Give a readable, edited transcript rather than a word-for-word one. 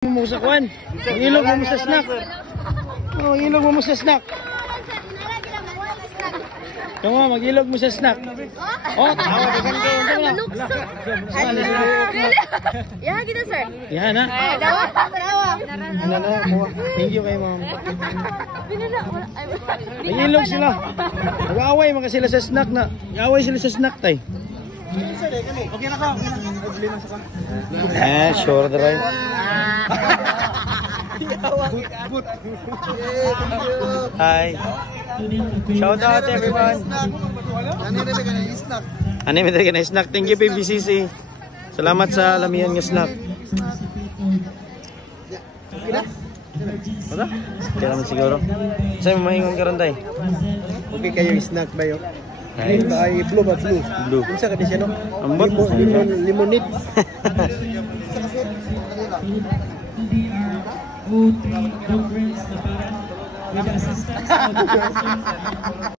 Mo sa kwan. Ilog mo sa snack. Oh, ilog mo sa snack. Tungo, mag-ilog mo sa snack. Oh, tawa dagan ko unta na. Ya, kita sir. Yan ha. Dawa. Thank you kay ma'am. Nag-ilog sila. Nag-aaway mga sila sa snack na. Nag-aaway sila sa snack tay. Okay na ka. Sure dry. Hi. Shout out everyone. Ano yung talaga na snack? Thank you PBCC. Salamat sa lamihan ng snack. Ano? Kaya naman siguro. Saan mo maingon ka rin tayo? Okay kayo snack ba yun? Ay blue ba? Blue. Blue. Kung saan ka siya no? Ambot. Limonade.